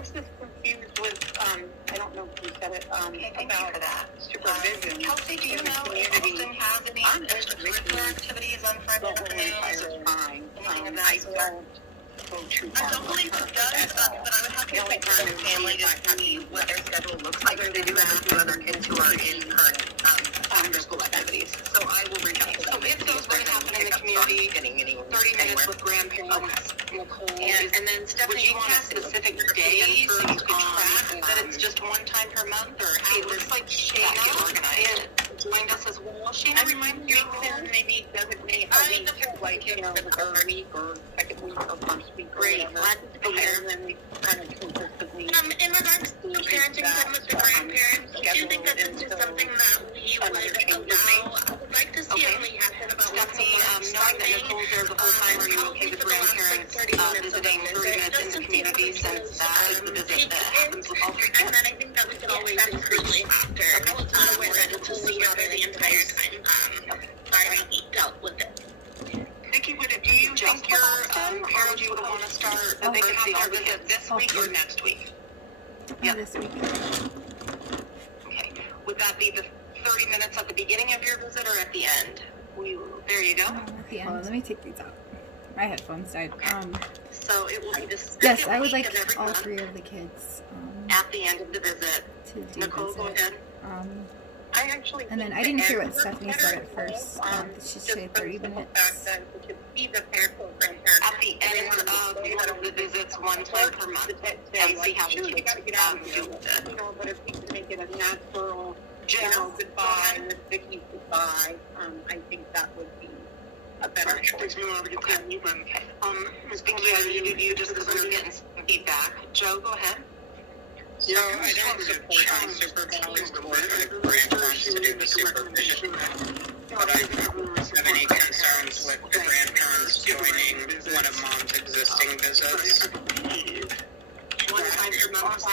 was just confused with, I don't know if you said it, about that. Supervision. Kelsey, do you know if Austin has any extracurricular activities on Friday afternoons? Fine. Anything of I that sort? don't go too I far. don't believe it does, but I would have to speak to the family to see what their schedule looks like. They do have two other kids who are in current after-school activities. So I will reach out to them. So if those were to happen in the community, 30 minutes with grandparents, Nicole, and then Stephanie, you want a specific days so you can track that it's just one time per month, or how it looks like Shayna joined us as well. Shayna, remind me maybe designate a week, like, you know, the third week or second week or first week. Great. Glad to be here. And then we kind of consistently. In regards to parenting time with the grandparents, I do think that this is something that we would allow. I would like to see it only happen about once a month. Knowing that Nicole's there the whole time, are you okay with grandparents visiting 30 minutes in the community, since that is the visit that happens with all three kids? And then I think that we could always increase after. I was unaware that it was together the entire time. I dealt with it. Nikki, do you think your parents would want to start, that they could have their visit this week or next week? Yeah, this week. Okay. Would that be the 30 minutes at the beginning of your visit or at the end? There you go. At the end. Let me take these out. My headphones died. So it will be the second Yes, I would week like of every all month. three of the kids At the end of the visit. to do Nicole, visit. go ahead. I actually And then I didn't hear what Stephanie said at first. She said 30 minutes. To see the parents or grandparents. At the end of one of the visits, one time per month, and see how the kids do with it. You know, but if we can make it a natural, general goodbye, Miss Vicky's goodbye, I think that would be a better choice. Okay. Ms. Binky, I needed you just because we were getting some feedback. Joe, go ahead. So I don't support any supervised or grandparents to do the supervision, but I don't have any concerns with the grandparents joining one of mom's existing visits. One time per month,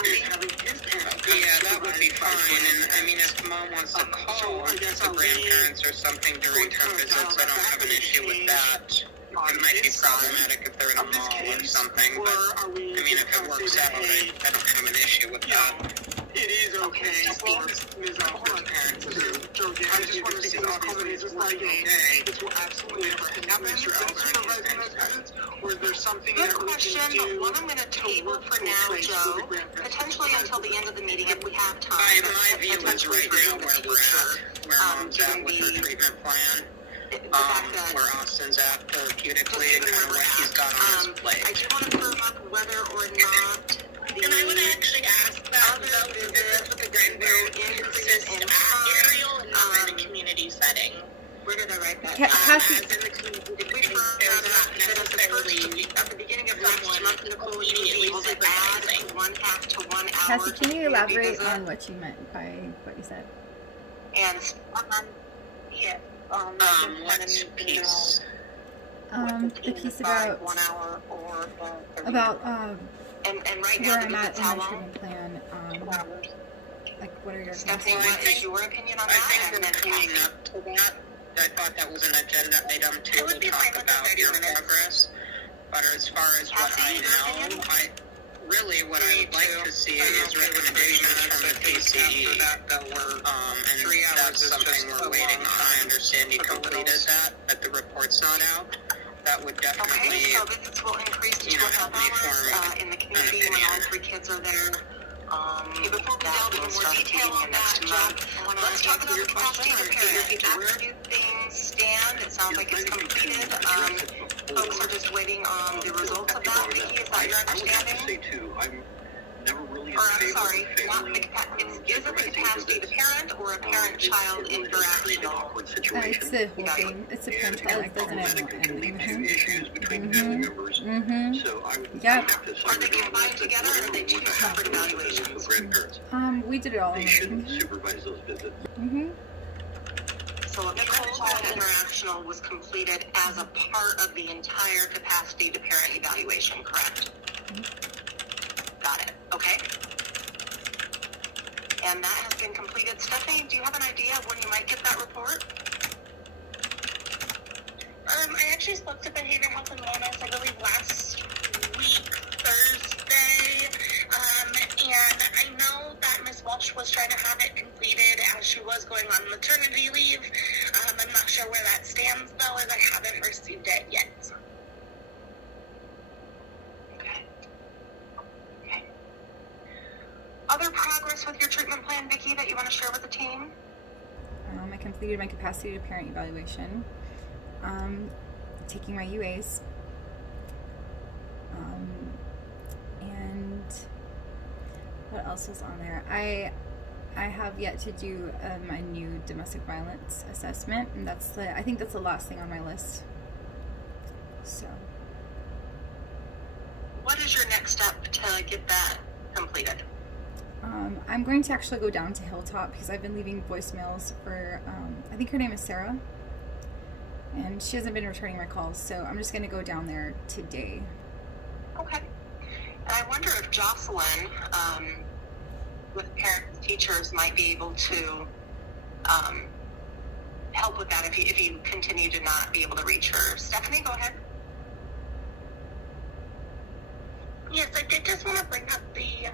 Yeah, that would be fine, and I mean, if mom wants to call the grandparents or something during her visits, I don't have an issue with that. It might be problematic if they're in a mall or something, but I mean, if it works out, I don't have an issue with that. It is okay for Ms. Alford's parents to Joe Janice. I just want to see all companies is like, okay, this will absolutely never happen to Mr. Alford and his parents, or is there something good that we question, can do? but one I'm going to table for now, Joe, potentially until the end of the meeting if we have time. My view is right now where we're at, where mom's at with her treatment plan. Where Austin's at therapeutically and kind of what he's got on his plate. I do want to firm up whether or not And I would actually ask that those visits with the grandparents consist at Ariel and not in a community setting. Where did I write that? Cassie, As in the community, We there's not necessarily at the beginning of last someone month, Nicole, you immediately able to supervising. add 1/2 to 1 hour. Cassie, to can you the elaborate visit? on what you meant by what you said? And Yes. What's piece? The piece about 1 hour or the and right now where the I'm at visit's in how my long? treatment plan. 2 hours. Like, what are your Stephanie, concerns? what is your opinion on I that? think And we're then coming Cassie. up to that. I thought that was an agenda item I to would be talk fine with the about 30 your minutes. progress. But as far as what Cassie, I your know, opinion? what I would like to see is recommendations from the PCE. And that's something we're waiting on. I understand you completed that, but the report's not out. That would Okay, definitely, so visits will increase to 2 help me hours form in the community when all 3 kids are there. Okay, before we delve into more detail on that, Joe, let's talk about the capacity to parent. Where do things stand? It sounds like it's completed. Folks are just waiting on the results of that. Vicky, is that your understanding? too. I'm never really Or, I'm sorry, not the capacity. Is it the capacity to parent or a parent-child interaction? It's the whole thing. It's the parent-child like doesn't Problematic it? that can lead to issues between family members. So I would Yep. have to Are they combined together or are they 2 separate evaluations? grandparents. We did it all in They the shouldn't meeting. supervise those visits. So a parent-child interactional was completed as a part of the entire capacity to parent evaluation, correct? Got it. Okay. And that has been completed. Stephanie, do you have an idea of when you might get that report? I actually spoke to Behavior Health and Wellness, I believe last week, Thursday. was going on maternity leave. I'm not sure where that stands though, as I haven't received it yet. Okay. Other progress with your treatment plan, Vicki, that you want to share with the team? I completed my capacity to parent evaluation. Taking my UAs. And what else was on there? I have yet to do my new domestic violence assessment, and I think that's the last thing on my list. So. What is your next step to get that completed? I'm going to actually go down to Hilltop because I've been leaving voicemails for, I think her name is Sarah, and she hasn't been returning my calls, so I'm just going to go down there today. Okay. And I wonder if Jocelyn, with parents and teachers, might be able to help with that if you continue to not be able to reach her. Stephanie, go ahead. Yes, I did just want to bring up the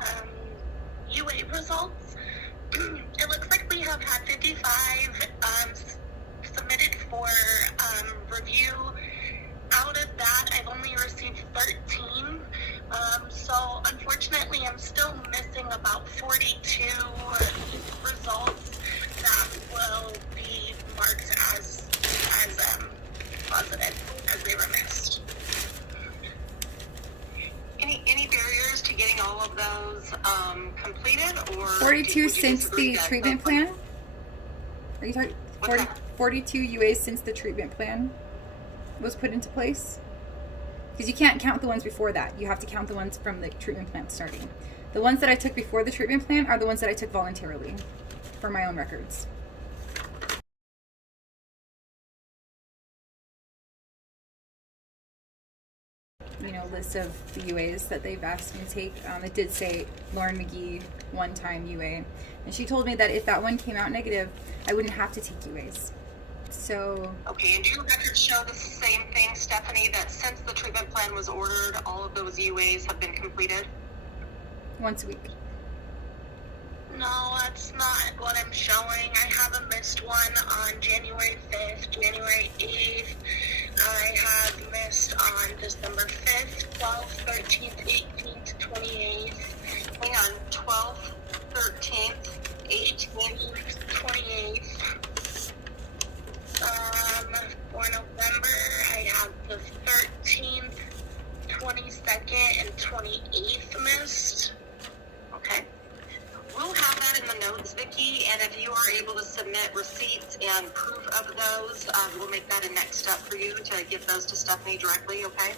UA results. It looks like we have had 55 submitted for review. Out of that, I've only received 13. So unfortunately, I'm still missing about 42 results that will be marked as positive, as they were missed. Any barriers to getting all of those completed, or 42 since the treatment plan? Are you talking 42 UAs since the treatment plan was put into place? Because you can't count the ones before that. You have to count the ones from the treatment plan starting. The ones that I took before the treatment plan are the ones that I took voluntarily for my own records. List of the UAs that they've asked me to take. It did say Lauren McGee one-time UA, and she told me that if that one came out negative, I wouldn't have to take UAs. So okay, and do your records show the same thing, Stephanie, that since the treatment plan was ordered, all of those UAs have been completed? Once a week. No, that's not what I'm showing. I have a missed one on January 5th, January 8th. I have missed on December 5th, 12th, 13th, 18th, 28th. Hang on, 12th, 13th, 18th, 28th. For November, I have the 13th, 22nd, and 28th missed. Okay. We'll have that in the notes, Vicki, and if you are able to submit receipts and proof of those, we'll make that a next step for you to give those to Stephanie directly, okay?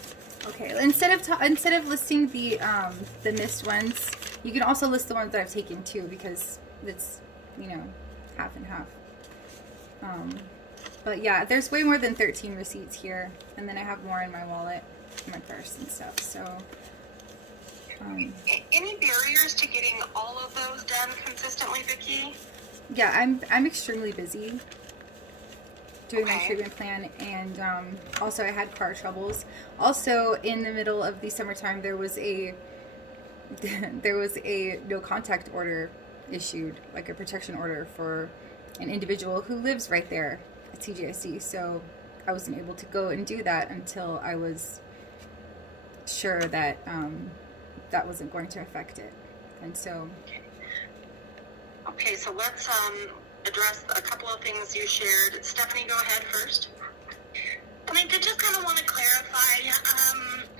Okay. Instead of listing the missed ones, you can also list the ones that I've taken too, because it's half and half. But yeah, there's way more than 13 receipts here, and then I have more in my wallet, in my purse and stuff. So. Any barriers to getting all of those done consistently, Vicki? Yeah, I'm extremely busy doing my treatment plan, and also I had car troubles. Also, in the middle of the summertime, there was a no contact order issued, like a protection order for an individual who lives right there at CJSD. So I wasn't able to go and do that until I was sure that that wasn't going to affect it. And so okay, so let's address a couple of things you shared. Stephanie, go ahead first. And I did just kind of want to clarify,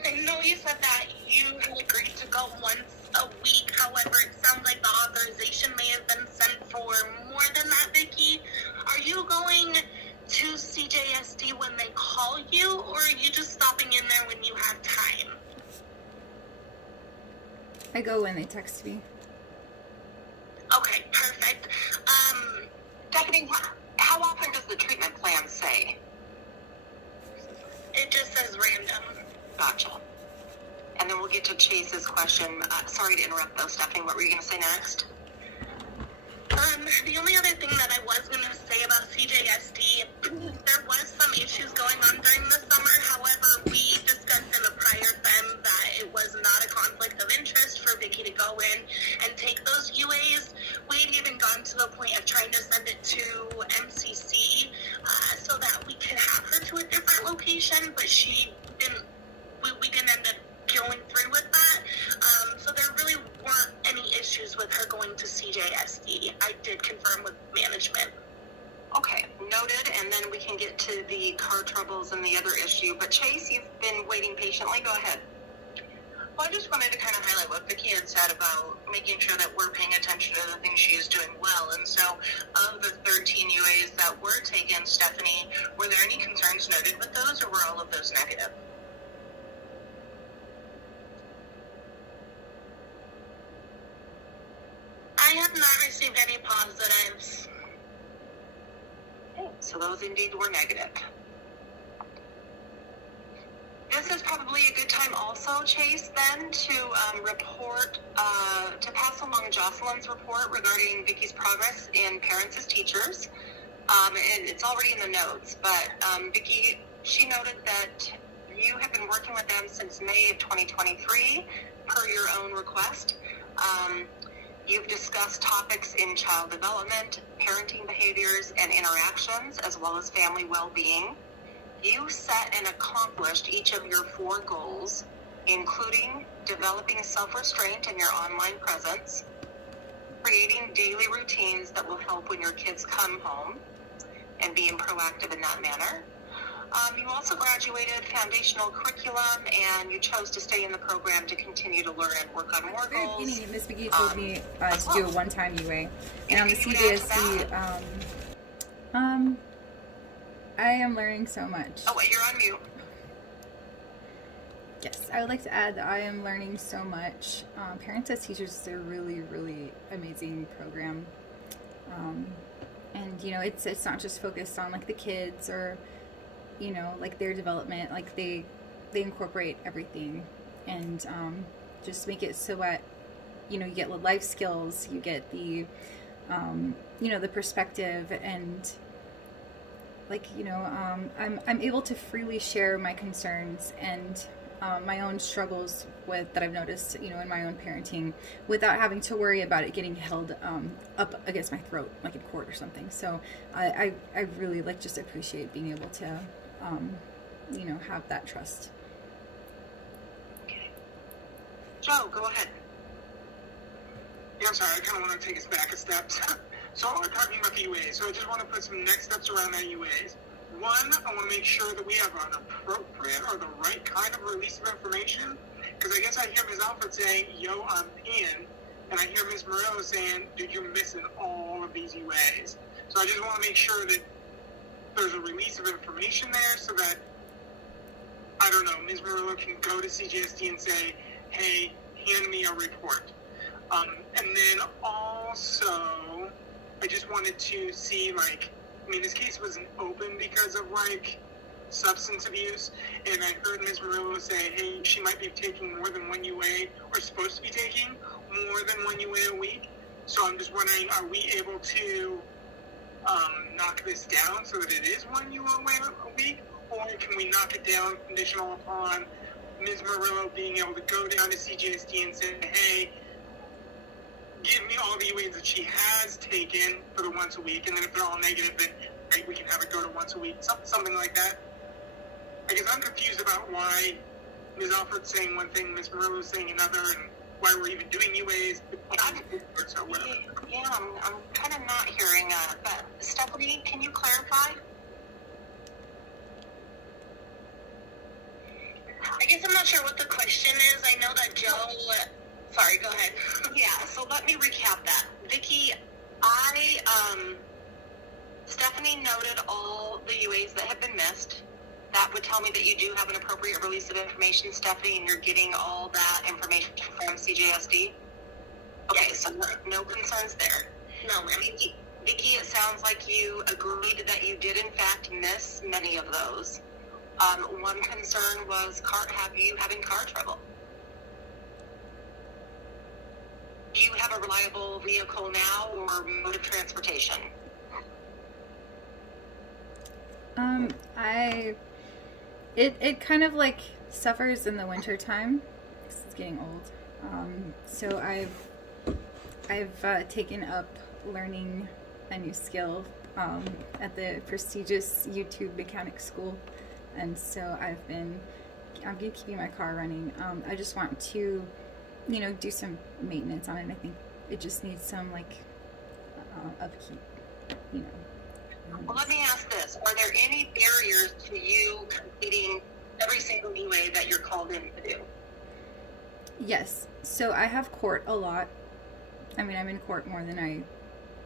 I know you said that you had agreed to go once a week. However, it sounds like the authorization may have been sent for more than that, Vicki. Are you going to CJSD when they call you, or are you just stopping in there when you have time? I go when they text me. Okay, perfect. Stephanie, how often does the treatment plan say? It just says random. Gotcha. And then we'll get to Chase's question. Sorry to interrupt though, Stephanie. What were you going to say next? The only other thing that I was going to say about CJSD, there was some issues going on during the summer. However, we discussed in a prior FEM that it was not a conflict of interest for Vicki to go in and take those UAs. We had even gone to the point of trying to send it to MCC so that we could have her to a different location, but she didn't. We didn't end up going through with that. So there really weren't any issues with her going to CJSD. I did confirm with management. Okay, noted, and then we can get to the car troubles and the other issue. But Chase, you've been waiting patiently. Go ahead. Well, I just wanted to kind of highlight what Vicki had said about making sure that we're paying attention to the things she is doing well. And so, of the 13 UAs that were taken, Stephanie, were there any concerns noted with those, or were all of those negative? I have not received any positives. Okay, so those indeed were negative. This is probably a good time also, Chase, then to report, to pass along Jocelyn's report regarding Vicki's progress in Parents as Teachers. And it's already in the notes, but Vicki, she noted that you have been working with them since May of 2023 per your own request. You've discussed topics in child development, parenting behaviors and interactions, as well as family well-being. You set and accomplished each of your 4 goals, including developing self-restraint in your online presence, creating daily routines that will help when your kids come home, and being proactive in that manner. You also graduated foundational curriculum, and you chose to stay in the program to continue to learn and work on more Very goals. beginning, Miss McGee told me to do a one-time UA, and on the CJSD, I am learning so much. Oh, wait, you're on mute. Yes, I would like to add that I am learning so much. Parents as Teachers is a really, really amazing program, and you know, it's not just focused on like the kids or, you know, like their development. Like they incorporate everything, and just make it so that, you know, you get life skills, you get the, you know, the perspective, and like, you know, I'm able to freely share my concerns and my own struggles with that I've noticed, you know, in my own parenting, without having to worry about it getting held up against my throat, like in court or something. So I really like just appreciate being able to, you know, have that trust. Okay. Joe, go ahead. Yeah, I'm sorry, I kind of want to take us back a step. So we're talking about the UAs, so I just want to put some next steps around that UAs. One, I want to make sure that we have an appropriate or the right kind of release of information, because I guess I hear Ms. Alfred saying, yo, I'm in, and I hear Ms. Murillo saying, dude, you're missing all of these UAs. So I just want to make sure that there's a release of information there so that, I don't know, Ms. Murillo can go to CJSD and say, hey, hand me a report. And then also, I just wanted to see, like, I mean, this case wasn't open because of, like, substance abuse, and I heard Ms. Murillo say, hey, she might be taking more than 1 UA, or supposed to be taking more than 1 UA a week. So I'm just wondering, are we able to knock this down so that it is 1 UA a week, or can we knock it down conditional upon Ms. Murillo being able to go down to CJSD and say, hey, give me all the UAs that she has taken for the once a week, and then if they're all negative, then right, we can have it go to once a week, something like that. I guess I'm confused about why Ms. Alfred's saying one thing, Ms. Murillo's saying another, and why we're even doing UAs. So whatever. Yeah, I'm kind of not hearing that, but Stephanie, can you clarify? I guess I'm not sure what the question is. I know that Joe... Sorry, go ahead. Yeah, so let me recap that. Vicki, Stephanie noted all the UAs that have been missed. That would tell me that you do have an appropriate release of information, Stephanie, and you're getting all that information from CJSD? Okay, so no concerns there. No, ma'am. Vicki, it sounds like you agreed that you did in fact miss many of those. One concern was having car trouble. Do you have a reliable vehicle now or mode of transportation? It kind of like suffers in the winter time because it's getting old. So I've taken up learning a new skill at the prestigious YouTube mechanic school, and so I've been keeping my car running. I just want to, you know, do some maintenance on it. I think it just needs some like upkeep, you know. Well, let me ask this. Are there any barriers to you completing every single UA that you're called in to do? Yes. So I have court a lot. I mean, I'm in court more than I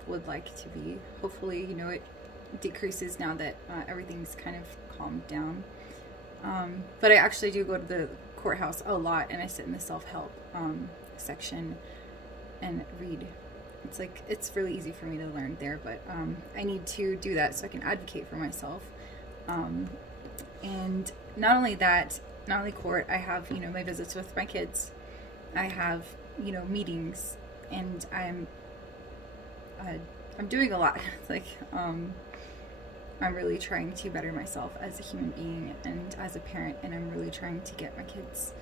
would like to be. Hopefully, you know, it decreases now that everything's kind of calmed down. But I actually do go to the courthouse a lot, and I sit in the self-help section and read. It's like, it's really easy for me to learn there, but I need to do that so I can advocate for myself. And not only that, not only court, I have, you know, my visits with my kids. I have, you know, meetings, and I'm doing a lot. It's like, I'm really trying to better myself as a human being and as a parent, and I'm really trying to get my kids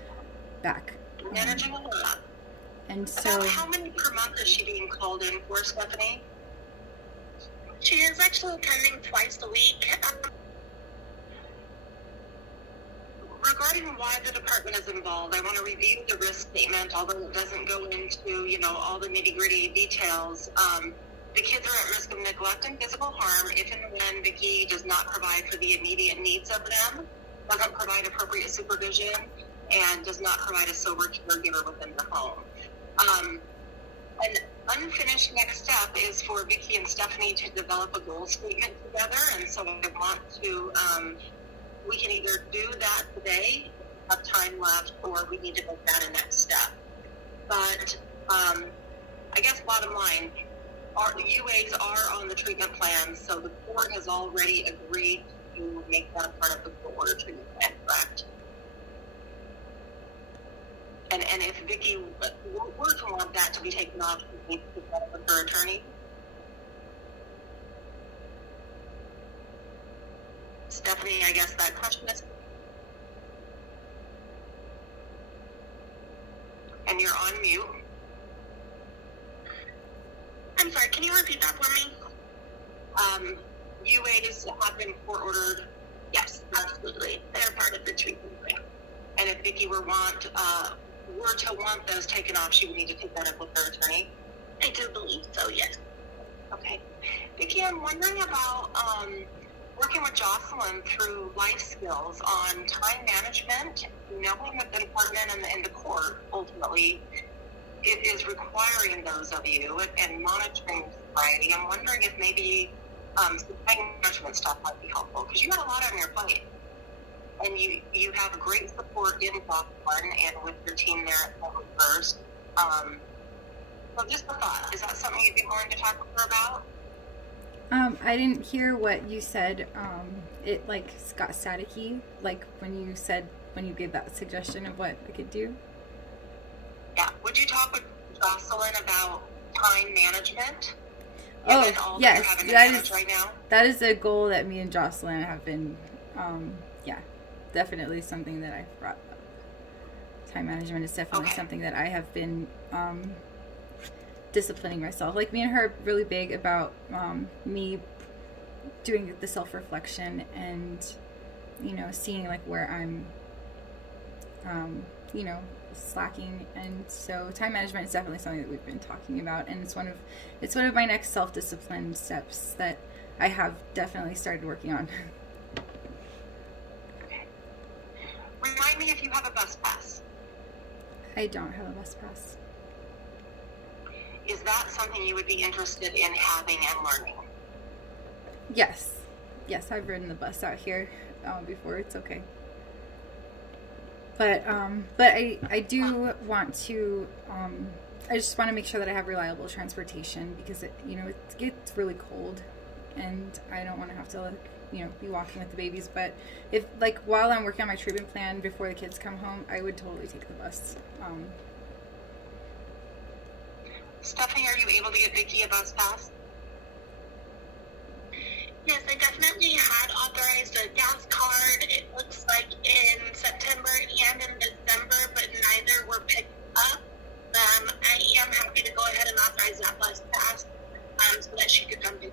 back. Managing a lot. And so, About how many per month is she being called in for, Stephanie? She is actually attending twice a week. Regarding why the department is involved, I want to review the risk statement, although it doesn't go into, you know, all the nitty-gritty details. The kids are at risk of neglect and physical harm if and when Vicki does not provide for the immediate needs of them, doesn't provide appropriate supervision, and does not provide a sober caregiver within the home. An unfinished next step is for Vicki and Stephanie to develop a goal statement together, and so I want to, we can either do that today, have time left, or we need to make that a next step. But I guess bottom line, our UAs are on the treatment plan, so the court has already agreed to make that a part of the court order treatment plan, correct? And if Vicki were to want that to be taken off, she needs to get with her attorney. Stephanie, I guess that question is. And you're on mute. I'm sorry, can you repeat that for me? UAs have been court ordered. Yes, absolutely. They're part of the treatment plan. And if Vicki were to want those taken off, she would need to take that up with her attorney. I do believe so, yes. Okay. Vicki, I'm wondering about working with Jocelyn through life skills on time management, knowing that the department and the court ultimately is requiring those of you and monitoring sobriety. I'm wondering if maybe some time management stuff might be helpful, because you have a lot on your plate. And you have great support in Jocelyn and with your team there at Home First. So just a thought, is that something you'd be willing to talk with her about? I didn't hear what you said. It like got staticky, like when you gave that suggestion of what I could do. Yeah. Would you talk with Jocelyn about time management? Oh, yes. Right now? That is a goal that me and Jocelyn have been, definitely something that I've brought up. Time management is definitely something that I have been disciplining myself. Like, me and her are really big about me doing the self-reflection and, you know, seeing like where I'm, you know, slacking. And so time management is definitely something that we've been talking about, and it's one of my next self-discipline steps that I have definitely started working on. Okay. Remind me if you have a bus pass. I don't have a bus pass. Is that something you would be interested in having and learning? Yes, I've ridden the bus out here before. It's okay. But I do want to, I just want to make sure that I have reliable transportation, because it gets really cold, and I don't want to have to, like, you know, be walking with the babies. But if, like, while I'm working on my treatment plan before the kids come home, I would totally take the bus. Stephanie, are you able to get Vicki a bus pass? Yes, I definitely had authorized a gas card. It looks like in September and in December, but neither were picked up. I am happy to go ahead and authorize that bus pass so that she could come pick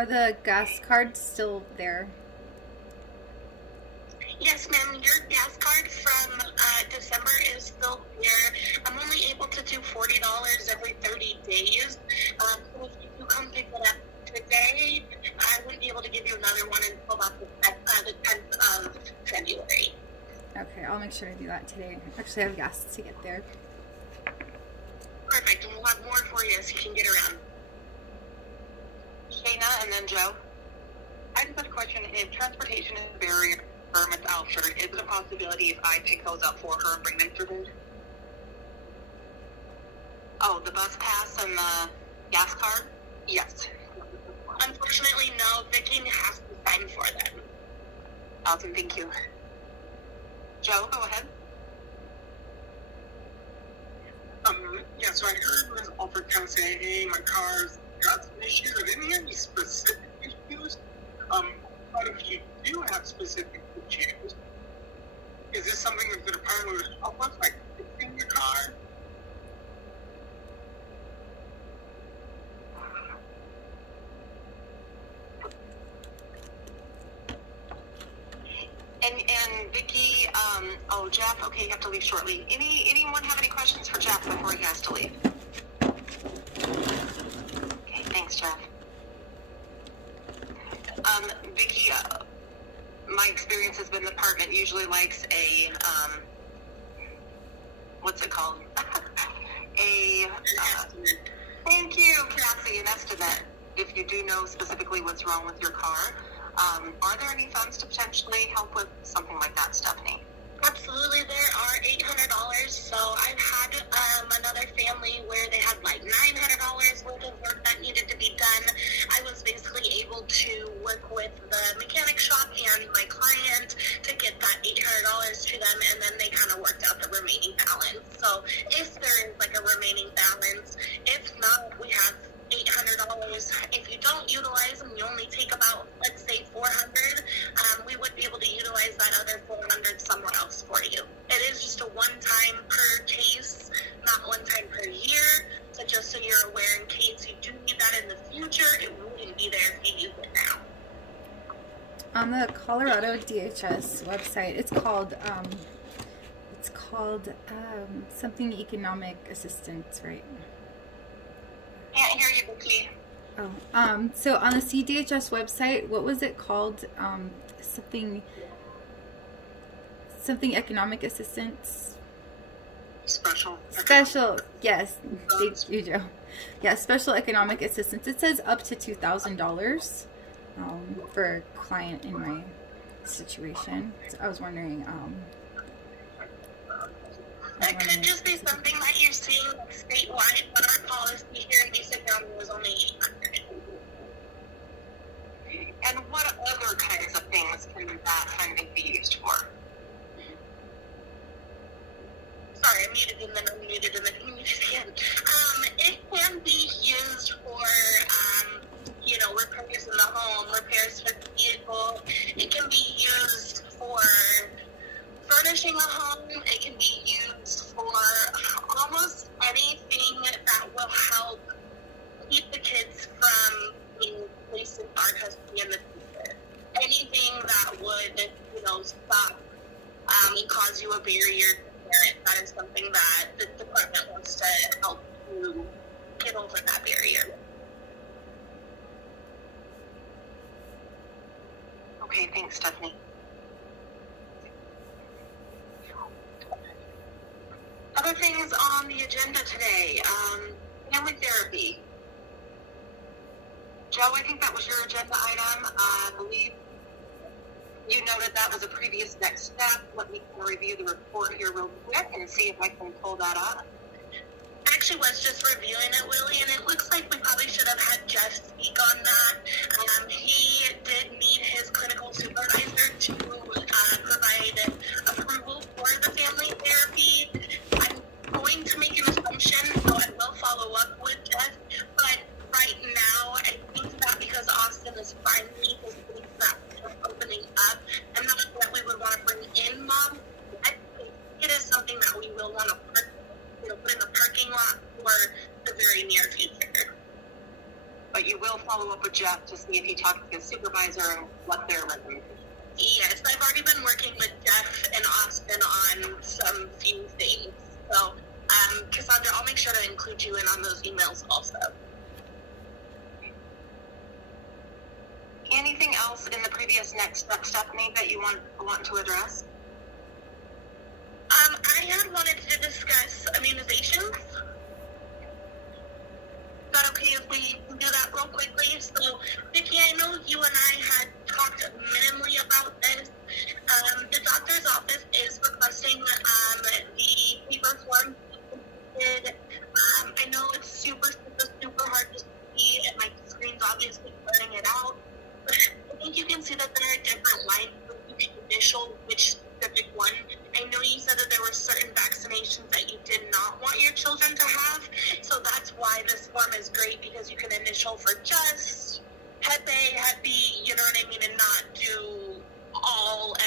Are the gas cards still there? Yes, ma'am. Your gas card from December is still there. I'm only able to do $40 every 30 days. So if you do come pick it up today, I wouldn't be able to give you another one until about the 10th of February. Okay, I'll make sure to do that today. Actually, I have gas to get there. Perfect. And we'll have more for you so you can get around. Shayna and then Joe. I just have a question. If transportation is a barrier for Ms. Alford, is it a possibility if I pick those up for her and bring them through her? Oh, the bus pass and the gas card? Yes. Unfortunately, no. Vicky has to sign for them. Awesome, thank you. Joe, go ahead. Yeah, so I heard Ms. Alford kind of say, hey, my car's got some issues. I didn't hear any specific issues. But if you do have specific issues, is this something that the department would help us, like fixing your car? And Vicky, Jeff, okay, you have to leave shortly. Anyone have any questions for Jeff before he has to leave? Okay, thanks, Jeff. Vicky, my experience has been the department usually likes a, what's it called? Thank you, Cassie, an estimate. If you do know specifically what's wrong with your car, are there any funds to potentially help with something like that, Stephanie? Absolutely, there are $800. So I've had another family where they had like $900 worth of work that needed to be done. I was basically able to work with the mechanic shop and my client to get that $800 to them, and then they kind of worked out the remaining balance. So if there is like a remaining balance, if not, we have $800. If you don't utilize them, you only take about, let's say, $400. We would be able to utilize that other $400 somewhere else for you. It is just a one-time per case, not one time per year. So just so you're aware, in case you do need that in the future, it wouldn't be there if you use it now. On the Colorado DHS website, it's called something economic assistance, right? Can't hear you, Vicky. Oh, so on the CDHS website, what was it called? Something economic assistance. Special. Yes, thank you, Joe. Yeah, special economic assistance. It says up to $2,000 for a client in my situation. So I was wondering. It could just be something that you're seeing statewide, but our policy here in Mesa County was only $800. And what other kinds of things can that funding be used for? Sorry, I muted and then unmuted and then muted again. It can be used for, repairs in the home, repairs for the vehicle. It can be used for furnishing a home. It can be used for almost anything that will help keep the kids from being placed in our custody in the future. Anything that would, stop and cause you a barrier to parent, that is something that the department wants to help you get over that barrier. Okay, thanks, Stephanie. Other things on the agenda today, family therapy. Joe, I think that was your agenda item. I believe you noted that was a previous next step. Let me review the report here real quick and see if I can pull that up. I actually was just reviewing it, Willie, and it looks like we probably should have had Jeff speak on that. He did need his clinical supervisor to provide approval for the family therapy. I'm going to make an assumption, so I will follow up with Jeff, but right now, I think that because Austin is finally opening up, I'm not sure that we would want to bring in mom. I think it is something that we will want to put in the parking lot for the very near future. but you will follow up with Jeff to see if he talked to his supervisor and what their recommendation. Yes, I've already been working with Jeff and Austin on some few things. So, Cassandra, I'll make sure to include you in on those emails also. Anything else in the previous next step, Stephanie, that you want to address? I had wanted to discuss immunizations. Is that okay if we do that real quickly? So, Vicki, I know you and I had talked minimally about this. The doctor's office is requesting the paper form. I know it's super hard to see, and my screen's obviously blurring it out. But I think you can see that there are different lines for each initial, which specific one. I know you said that there were certain vaccinations that you did not want your children to have, so that's why this form is great, because you can initial for just Hep A, Hep B, you know what I mean, and not do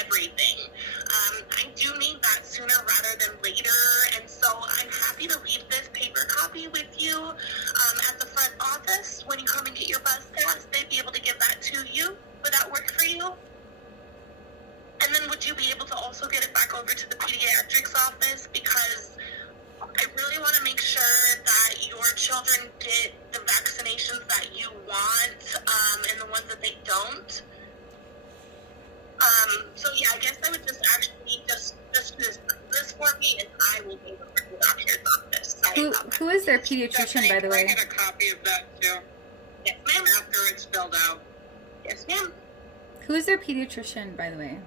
everything. I do need that sooner rather than later, and so I'm happy to leave this paper copy with you at the front office. When you come and get your bus pass, they'd be able to give that to you. Would that work for you? And then would you be able to also get it back over to the pediatrics office? Because I really want to make sure that your children get the vaccinations that you want and the ones that they don't. So yeah, I guess I would just actually just do this for me, and I will be able to do the doctor's office. Who is their pediatrician, by the way? Can I get a copy of that too? Yes, ma'am. After it's filled out. Yes, ma'am. Who is their pediatrician, by the way?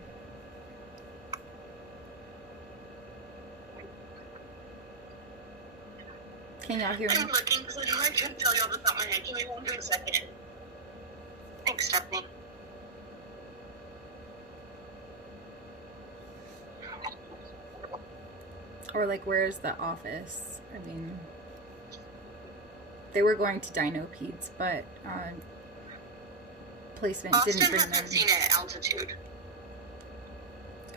Can y'all hear me? I'm looking because I know I couldn't tell you off the top of my head. Give me 1 quick second. Thanks, Stephanie. Or like, where's the office? I mean, they were going to Dino Peds, but placement Austin didn't bring hasn't them. seen it at Altitude.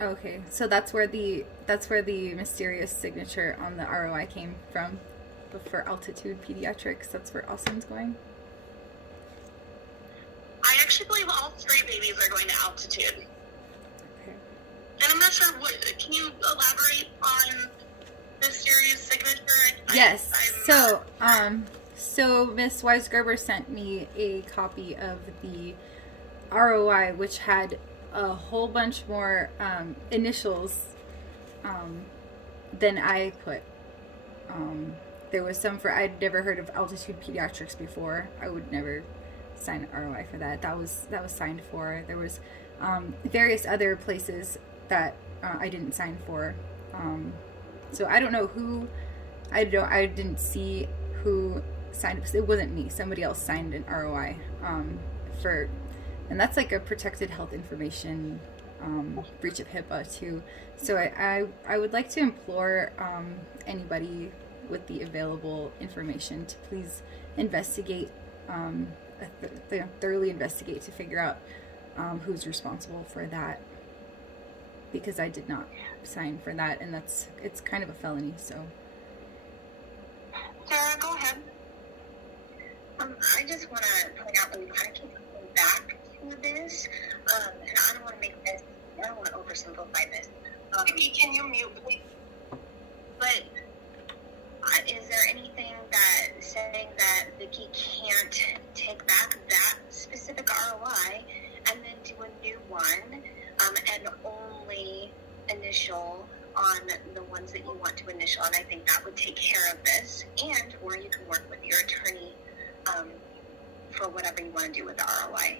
Okay, so that's where the mysterious signature on the ROI came from. But for Altitude Pediatrics, that's where Austin's going. I actually believe all 3 babies are going to Altitude. Okay. And I'm not sure can you elaborate on mysterious signature? Yes. So Miss Weisgerber sent me a copy of the ROI, which had a whole bunch more initials than I put. There was some for, I'd never heard of Altitude Pediatrics before. I would never sign ROI for that. That was signed for. There was various other places that I didn't sign for. So I don't know who. I didn't see who signed. It wasn't me. Somebody else signed an ROI for, and that's like a protected health information breach of HIPAA too. So I would like to implore anybody with the available information to please investigate, thoroughly investigate to figure out who's responsible for that, because I did not sign for that, and it's kind of a felony. So Sarah, go ahead. I just want to point out that we kind of keep coming back to this, and I don't want to make this, I don't want to oversimplify this. Vicki, can you mute, please? But is there anything that saying that Vicki can't take back that specific ROI and then do a new one and only initial on the ones that you want to initial? And I think that would take care of this, and or you can work with your attorney for whatever you want to do with the ROI.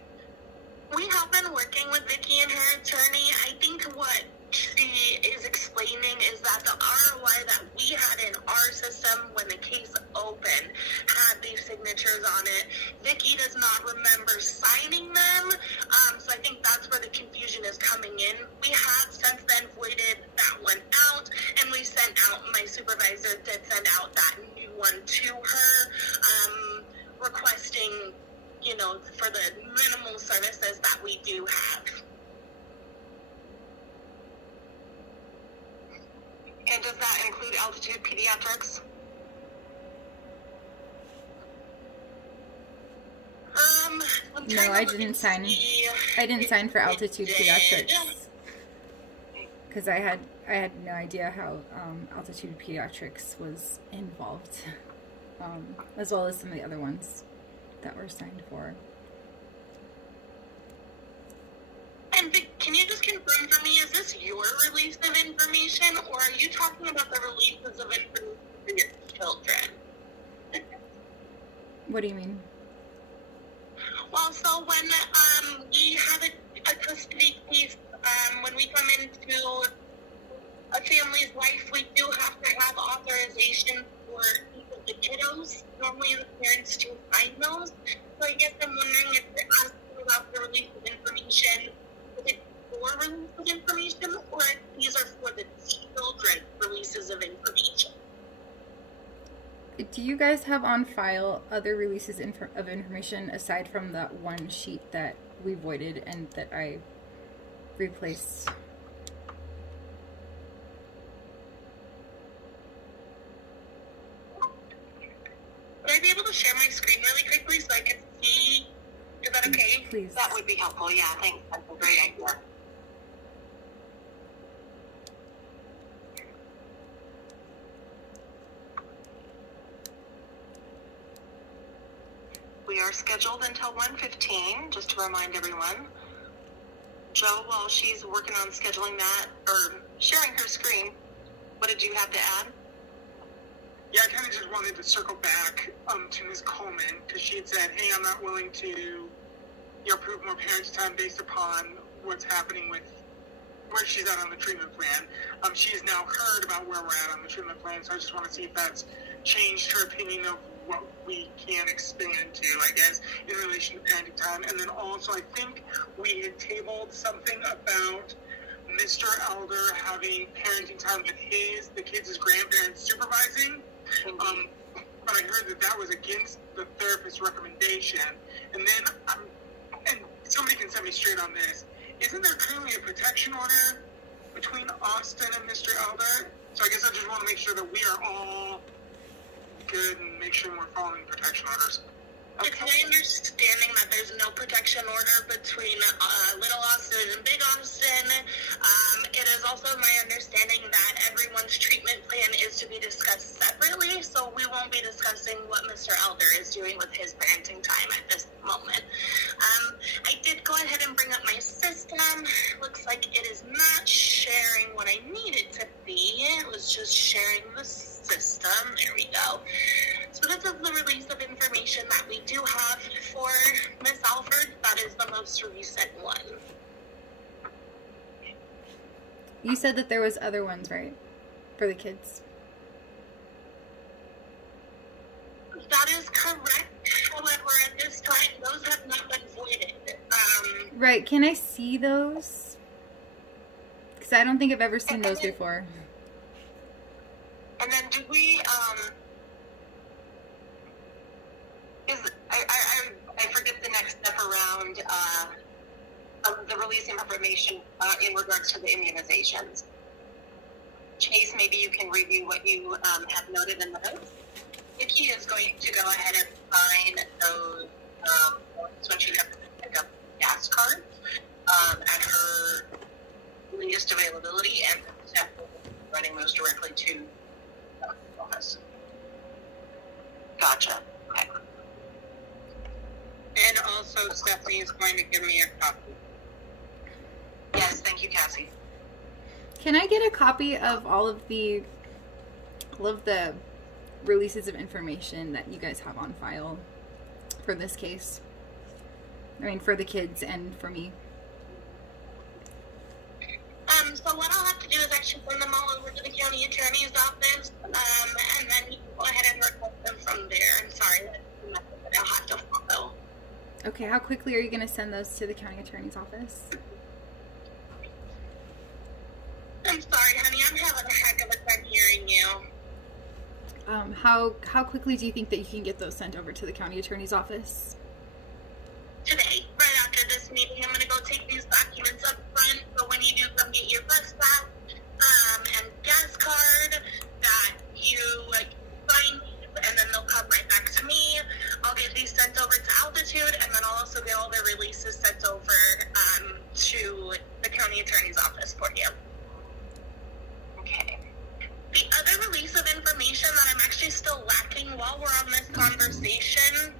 We have been working with Vicki and her attorney. I think what she is explaining is that the ROI that we had in our system when the case opened had these signatures on it. Vicki does not remember signing them, so I think that's where the confusion is coming in. We have since then voided that one out, and we sent out, my supervisor did send out that new one to her, requesting, for the minimal services that we do have. And does that include Altitude Pediatrics? I'm No, trying to I look didn't and sign. see I didn't if sign for it Altitude did. Pediatrics because I had no idea how Altitude Pediatrics was involved, as well as some of the other ones that were signed for. And Vic, can you just confirm for me, is this your release of information, or are you talking about the releases of information for your children? What do you mean? Well, so when we have a custody case, when we come into a family's life, we do have to have authorization for each of the kiddos. Normally the parents do sign those. So I guess I'm wondering if you're asking about the release of information, is it for release of information, or if these are for the children's releases of information? Do you guys have on file other releases of information aside from that one sheet that we voided and that I replaced? Would I be able to share my screen really quickly so I can see? Is that okay? Please. That would be helpful, yeah, thanks, that's a great idea. We are scheduled until 1:15, just to remind everyone. Joe, while she's working on scheduling that, or sharing her screen, what did you have to add? Yeah, I kind of just wanted to circle back to Ms. Coleman, because she had said, hey, I'm not willing to approve more parents' time based upon what's happening with where she's at on the treatment plan. She has now heard about where we're at on the treatment plan, so I just want to see if that's changed her opinion of what we can expand to, I guess, in relation to parenting time. And then also, I think we had tabled something about Mr. Elder having parenting time with the kids' grandparents supervising. But I heard that was against the therapist's recommendation. And then, and somebody can set me straight on this, isn't there currently a protection order between Austin and Mr. Elder? So I guess I just want to make sure that we are all good and make sure we're following protection orders. It's my understanding that there's no protection order between Little Austin and Big Austin. It is also my understanding that everyone's treatment plan is to be discussed separately, so we won't be discussing what Mr. Elder is doing with his parenting time at this moment. I did go ahead and bring up my system. Looks like it is not sharing what I need it to be. It was just sharing the system. There we go. So this is the release of information that we do have for Miss Alford. That is the most recent one. You said that there was other ones, right? For the kids. That is correct. However, at this time, those have not been voided. Right. Can I see those? Because I don't think I've ever seen those before. And then do we, I forget the next step around the releasing information in regards to the immunizations. Chase, maybe you can review what you have noted in the notes. Nikki is going to go ahead and sign those when she comes to pick up gas cards at her latest availability, and Steph will be running those directly to the office. Gotcha. Okay. And also, Stephanie is going to give me a copy. Yes, thank you, Cassie. Can I get a copy of all of the releases of information that you guys have on file for this case? I mean, for the kids and for me. So what I'll have to do is actually send them all over to the county attorney's office, and then you can go ahead and request them from there. I'm sorry, that's the method that I'll have to follow. Okay, how quickly are you going to send those to the county attorney's office? I'm sorry, honey, I'm having a heck of a time hearing you. How quickly do you think that you can get those sent over to the county attorney's office? Today, right after this meeting, I'm going to go take these documents up front, so when you do come get your bus pass and gas card, that you sign these, and then they'll come right back to me. I'll get these sent over to Altitude, and then I'll also get all their while we're on this conversation,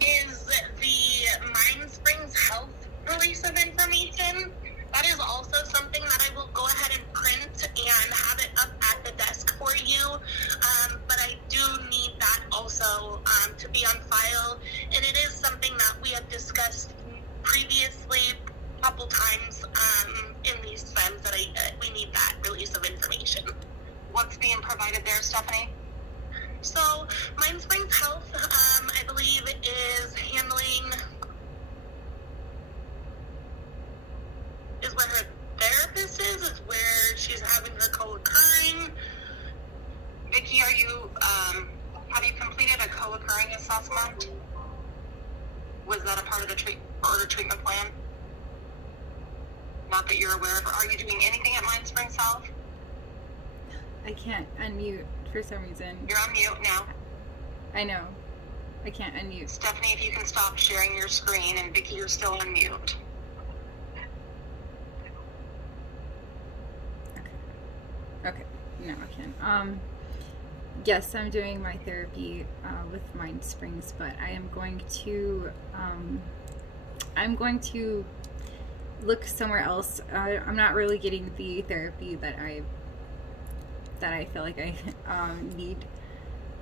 is the Mind Springs Health release of information. That is also something that I will go ahead and print and have it up at the desk for you. But I do need that also to be on file. And it is something that we have discussed previously a couple times in these times that we need that release of information. What's being provided there, Stephanie? So, Mind Springs Health, I believe, is where her therapist is where she's having her co-occurring. Vicki, have you completed a co-occurring assessment? Was that a part of the treatment plan? Not that you're aware of. Are you doing anything at Mind Springs Health? I can't unmute for some reason. You're on mute now. I know. I can't unmute. Stephanie, if you can stop sharing your screen, and Vicki, you're still on mute. Okay. No, I can. Yes, I'm doing my therapy with Mind Springs, but I am going to look somewhere else. I'm not really getting the therapy that I feel like I need.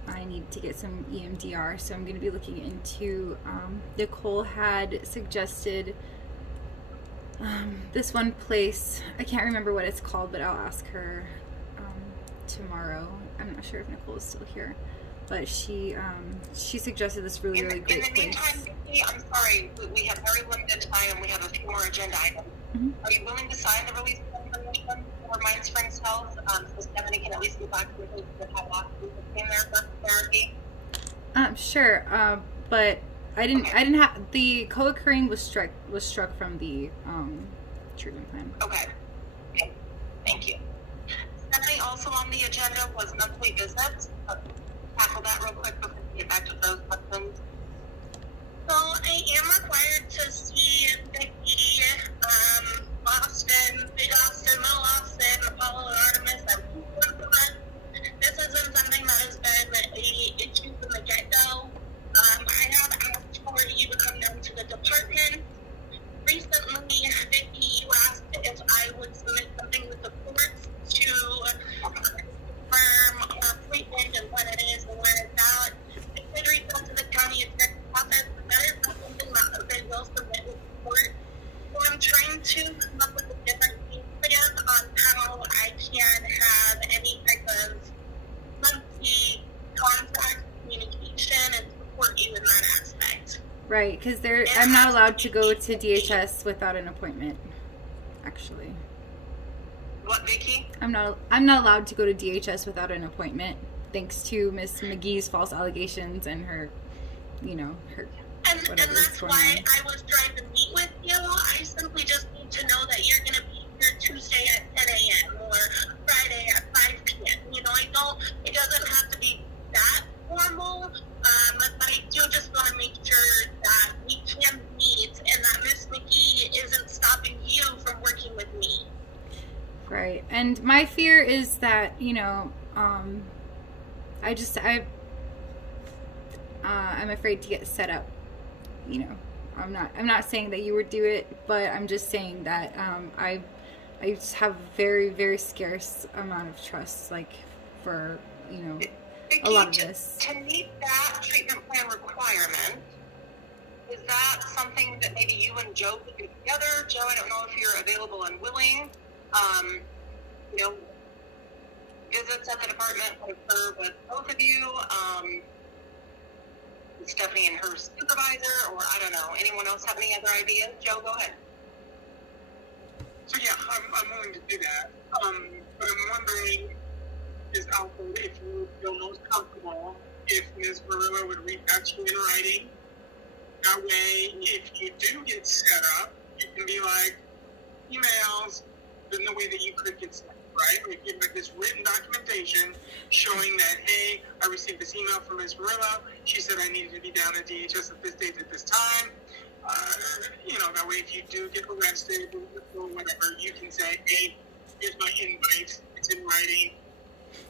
I need to get some EMDR, so I'm going to be looking into. Nicole had suggested this one place. I can't remember what it's called, but I'll ask her tomorrow. I'm not sure if Nicole is still here, but she suggested this really great place. In the meantime, Vicki, I'm sorry, we have very limited time and we have a few more agenda items. Mm-hmm. Are you willing to sign the release of information for Mind Springs Health so Stephanie can at least get back to the place that had lots of people in there for therapy? Sure, but I didn't have the co-occurring was struck from the treatment plan. Okay, thank you. Stephanie, also on the agenda was monthly visits. Tackle that real quick before we get back to those questions. So I am required to see Vicki, Austin, Big Austin, Little Austin, Apollo, Artemis, and once a month. This isn't something that has been a issue from the get-go. I have asked for you to come down to the department. Recently, Vicki, you asked if I would submit something with the courts to confirm our appointment and what it is and where it's at. I did reach out to the county attorney's office, but that is not something that they will submit with the court. So I'm trying to come up with a different game plan on how I can have any type of monthly contact, communication, and support you in that aspect. Right, because I'm not allowed to go to DHS without an appointment. Actually, What, Vicki? I'm not allowed to go to DHS without an appointment, thanks to Miss McGee's false allegations and her, her. And that's why I was trying to meet with you. I simply just need to know that you're going to be here Tuesday at 10 a.m. or Friday at 5 p.m. It doesn't have to be that formal, but I do just want to make sure that we can meet and that Miss McGee isn't stopping you from working with me. Right, and my fear is that I'm afraid to get set up. I'm not saying that you would do it, but I'm just saying that I just have very, very scarce amount of trust, for Vicki, a lot of this. To meet that treatment plan requirement, is that something that maybe you and Joe could do together? Joe, I don't know if you're available and willing. Visits at the department would occur with both of you. Stephanie and her supervisor, or I don't know. Anyone else have any other ideas? Joe, go ahead. So yeah, I'm willing to do that. But I'm wondering, Ms. Alford, if you feel most comfortable, if Ms. Murillo would reach out to you in writing. That way, if you do get set up, you can be like, emails, in the way that you could get set up, right? Like you have this written documentation showing that, hey, I received this email from Ms. Murillo. She said I needed to be down at DHS at this date at this time. That way if you do get arrested or whatever, you can say, hey, here's my invite. It's in writing.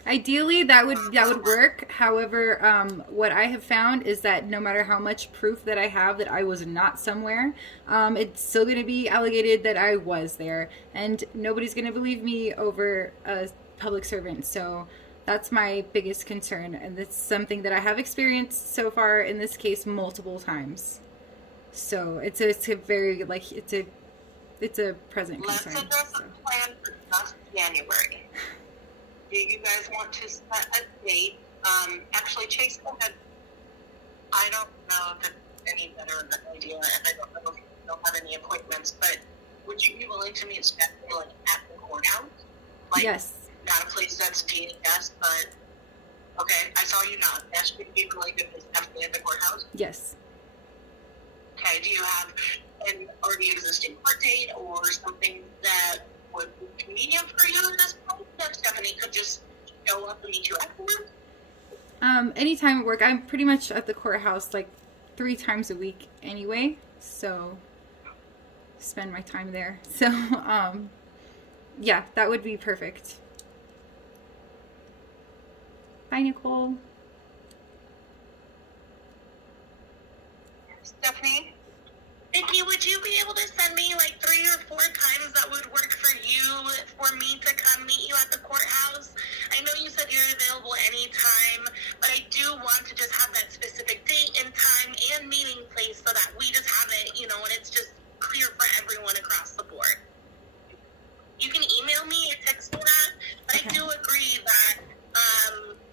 Ideally, that would work. However, what I have found is that no matter how much proof that I have that I was not somewhere, it's still going to be alleged that I was there, and nobody's going to believe me over a public servant. So that's my biggest concern, and it's something that I have experienced so far in this case multiple times. So it's a very like it's a present concern. Let's address a plan for just January. Do you guys want to set a date? Actually, Chase, go ahead. I don't know if it's any better of an idea, and I don't know if you don't have any appointments, but would you be willing to meet Stephanie like at the courthouse? Like, Yes. not a place that's DHS, but okay, I saw you not. Yes, would you be willing to meet Stephanie at the courthouse? Yes. Okay, do you have an already existing court date or something that would be convenient for you at this point? That Stephanie could just show up and meet you afterwards? Anytime at work, I'm pretty much at the courthouse like 3 times a week anyway, so spend my time there. So, yeah, that would be perfect. Bye, Nicole. Stephanie? Vicky, would you be able to send me like 3 or 4 times that would work for you for me to come meet you at the courthouse? I know you said you're available anytime, but I do want to just have that specific date and time and meeting place so that we just have it, you know, and it's just clear for everyone across the board. You can email me or text me that, but Okay. I do agree that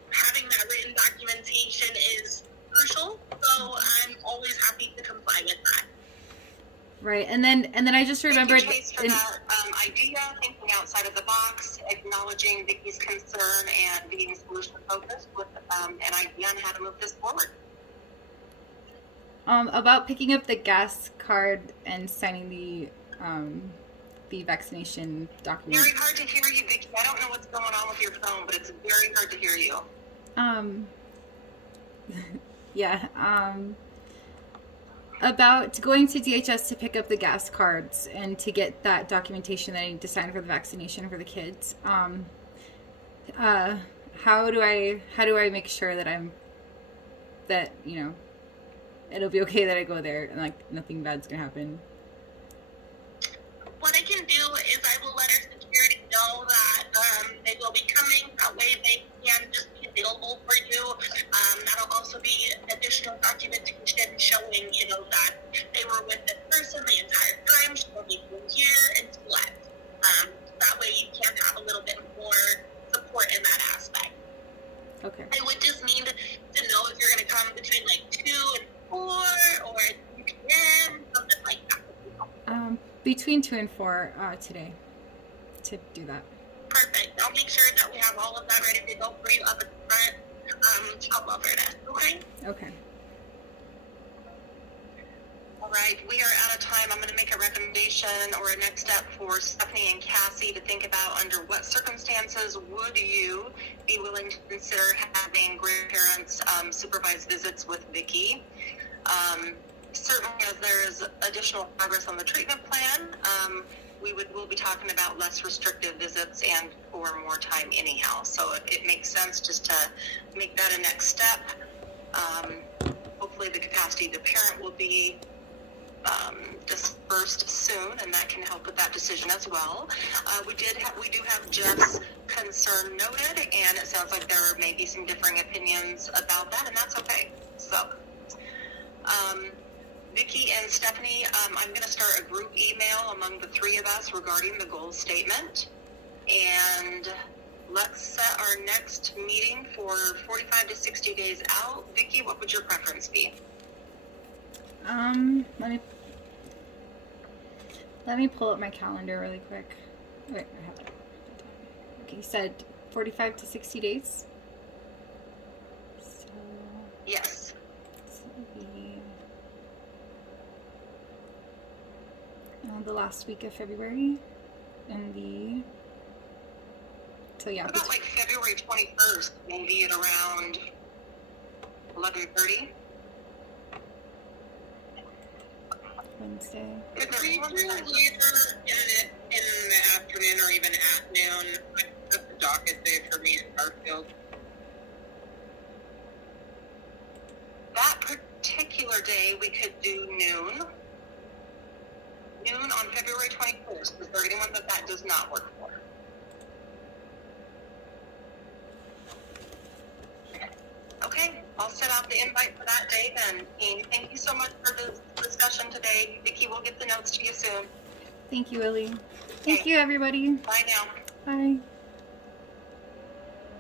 having that written documentation is crucial, so I'm always happy to comply with that. Right, and then I just remembered. Thank you, Chase, for that idea, thinking outside of the box, acknowledging Vicky's concern, and being solution-focused with an idea on how to move this forward. About picking up the gas card and signing the vaccination document. Very hard to hear you, Vicky. I don't know what's going on with your phone, but it's very hard to hear you. Yeah. About going to DHS to pick up the gas cards and to get that documentation that I need to sign for the vaccination for the kids. How do I make sure that you know it'll be okay that I go there and like nothing bad's gonna happen? What I can do is I will let our security know that they will be coming. That way they can just be available for you. That'll also be additional documentation showing, you know, that they were with this person the entire time. She'll be here until left. That way you can have a little bit more support in that aspect. Okay. I would just need to know if you're going to come between like 2 and 4 or 2 p.m., something like that. Between 2 and 4 today to do that. Perfect. I'll make sure that we have all of that ready to go for you up at the front. I'll love that. Okay? Okay. All right, we are out of time. I'm going to make a recommendation or a next step for Stephanie and Cassie to think about under what circumstances would you be willing to consider having grandparents supervise visits with Vicki. Certainly, as there is additional progress on the treatment plan, we'll be talking about less restrictive visits and for more time anyhow. So it makes sense just to make that a next step. Hopefully the capacity of the parent will be dispersed soon, and that can help with that decision as well. We do have Jeff's concern noted, and it sounds like there may be some differing opinions about that, and that's okay. So, Vicki and Stephanie, I'm going to start a group email among the 3 of us regarding the goal statement, and let's set our next meeting for 45 to 60 days out. Vicki, what would your preference be? Let me pull up my calendar really quick. Wait, I have it. Okay, you said 45 to 60 days. So Yes. this will be the last week of February, and so yeah. What about like February 21st, maybe at around 11:30? Wednesday. Could we do later in the afternoon or even at noon? The docket day for me in Garfield? That particular day, we could do noon. Noon on February 21st. Is there anyone that does not work for? Okay, I'll set out the invite for that day then. Amy, thank you so much for this discussion today. Vicki will get the notes to you soon. Thank you, Ellie. Thank you, everybody. Bye now. Bye.